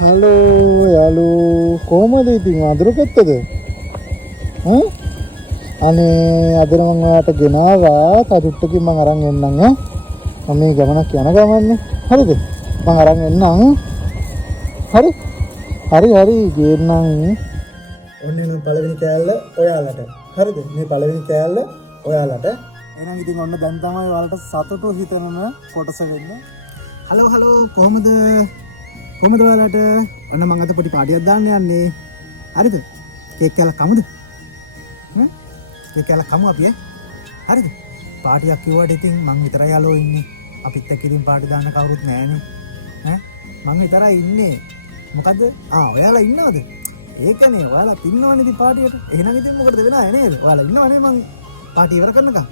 Hello යාලෝ කොහමද ඉතින් අඳුරගත්තද? අනේ අද මම ඔයාලට ගෙනාවා තදුට්ටකින් මම අරන් එන්නම් මම මේ ගමනක් යන ගමන්නේ. හරිද? මම අරන් එන්නම්. හරි ගේන්නම්. ඔන්නේ මේ පළවෙනි කෑල්ල ඔයාලට. හරිද? මේ පළවෙනි කෑල්ල ඔයාලට. එහෙනම් ඉතින් ඔන්න දැන් තමයි ඔයාලට සතුටු හිතෙනම කොටස වෙන්නේ. හලෝ කොහමද ඔයාලට? අන්න මම අද පොඩි පාටියක් දාන්න යන්නේ. හරිද? කේක් කෑල්ලක් කමුද? කේක් කෑල්ලක් කමු අපි හරිද? පාටියක් කිව්වට ඉතින් මං විතරයි යාළුවෝ ඉන්නේ. අපිත් එක්ක ඉතින් පාටි දාන්න කවුරුත් නැහැනේ. මං විතරයි ඉන්නේ. මොකද? ඔයාලා ඉන්නවද? ඒකනේ ඔයාලා ඉන්නවනේ ඉතින් පාටියට. එහෙනම් ඉතින් මොකටද වෙන්නේ නේද? ඔයාලා ඉන්නවනේ මං පාටි ඉවර කරනකම්.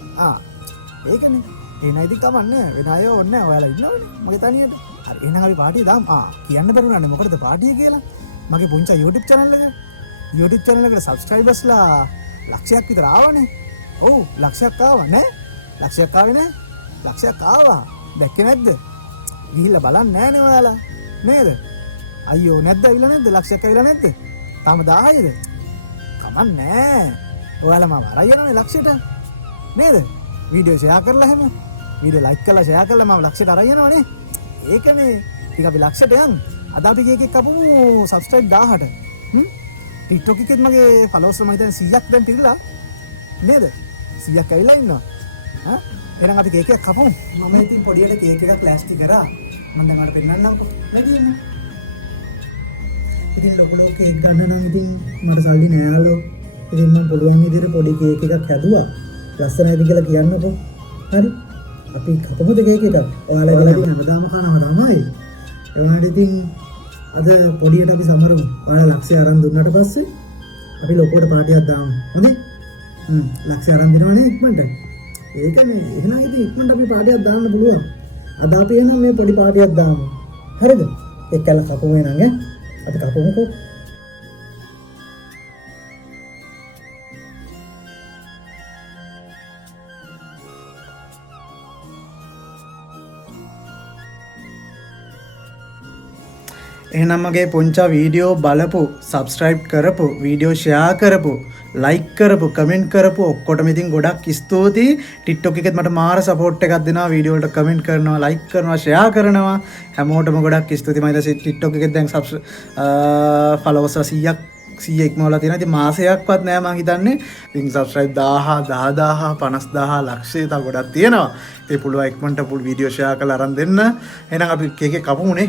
ඒකනේ. එහෙනම් ඉතින් කමන්නේ. වෙන අය ඕනේ නැහැ. ඔයාලා ඉන්නවනේ මගේ තනියට. හරි එහෙනම් අපි පාටිය දාමු. කියන්න බැරුණානේ මොකටද පාටිය කියලා. මගේ පුංචි YouTube channel එකට subscribersලා ලක්ෂයක් විතර ආවනේ. ඔව් ලක්ෂයක් ආවා නේ? ලක්ෂයක් ආවේ නේ? ලක්ෂයක් ආවා. දැක්කේ නැද්ද? ගිහිල්ලා බලන්න නෑනේ ඔයාලා. නේද? අයියෝ නැද්ද ඇවිල්ලා නැද්ද? ලක්ෂයක් ඇවිල්ලා නැද්ද? තාම 1000යිද? කමන්නේ. ඔයාලා මම අරන් යනවානේ ලක්ෂයට. නේද? වීඩියෝ ෂෙයා කරලා හැම. වීඩියෝ ලයික් කරලා ෂෙයා කරලා මම ලක්ෂයට අරන් යනවානේ. ඒකනේ. ටික අපි ලක්ෂයට යන්. අද අපි කේක් එකක් කපමු subscribe 1000ට. TikTok එකෙත් මගේ followers මම හිතන්නේ 100ක් දැන් පිරලා නේද? 100ක් ඇවිල්ලා ඉන්නවා. එහෙනම් අපි කේක් එකක් කපමු. මම ඉතින් පොඩියට කේක් එකක් ප්ලාස්ටික් කරා. මම දැන් ඔයාලට පෙන්නන්නම්කෝ. ලැබෙන්නේ. ඉතින් ලොකු කේක් ගන්න නම් ඉතින් මට සල්ලි නෑ යාළුවෝ. ඉතින් මම පුළුවන් විදිහට පොඩි කේක් එකක් හැදුවා. ලස්සනයිද කියලා කියන්නකෝ. හරි? අපි කපමුද කේක් එකක්? ඔයාලා ඉතින් හැමදාම කනවා තමයි. ඒ වුණාට ඉතින් අද පොඩියට අපි සමරමු. ඔයාලා ලක්ෂය අරන් දුන්නාට පස්සේ අපි ලොකුවට පාටියක් දාමු. හොඳයි? ලක්ෂය අරන් දෙනවනේ ඉක්මනට. ඒකනේ. එහෙනම් ඉතින් ඉක්මනට අපි පාටියක් දාන්න පුළුවන්. අද අපි එහෙනම් මේ පොඩි පාටියක් දාමු. හරිද? ඒක කැල කපමු එහෙනම් අපි කපමුකෝ. එහෙනම් මගේ පොන්චා වීඩියෝ බලපු, subscribe කරපු, වීඩියෝ share කරපු, like කරපු, comment කරපු ඔක්කොටම ඉතින් ගොඩක් ස්තුතියි. TikTok එකෙත් මට මාර support එකක් දෙනවා. වීඩියෝ වලට comment කරනවා, like කරනවා, share කරනවා. හැමෝටම ගොඩක් ස්තුතියි. මම ඉතින් TikTok එකෙත් දැන් followers 100 ඉක්මවලා තියෙනවා. ඉතින් මාසයක්වත් නෑ මං හිතන්නේ. ඉතින් subscribe 1000, 10000, 50000 ලක්ෂය තව ගොඩක් තියෙනවා. ඉතින් පුළුවන් ඉක්මනට වීඩියෝ share කරලා අරන් දෙන්න. එහෙනම් අපි කේක් එක කපමුනේ.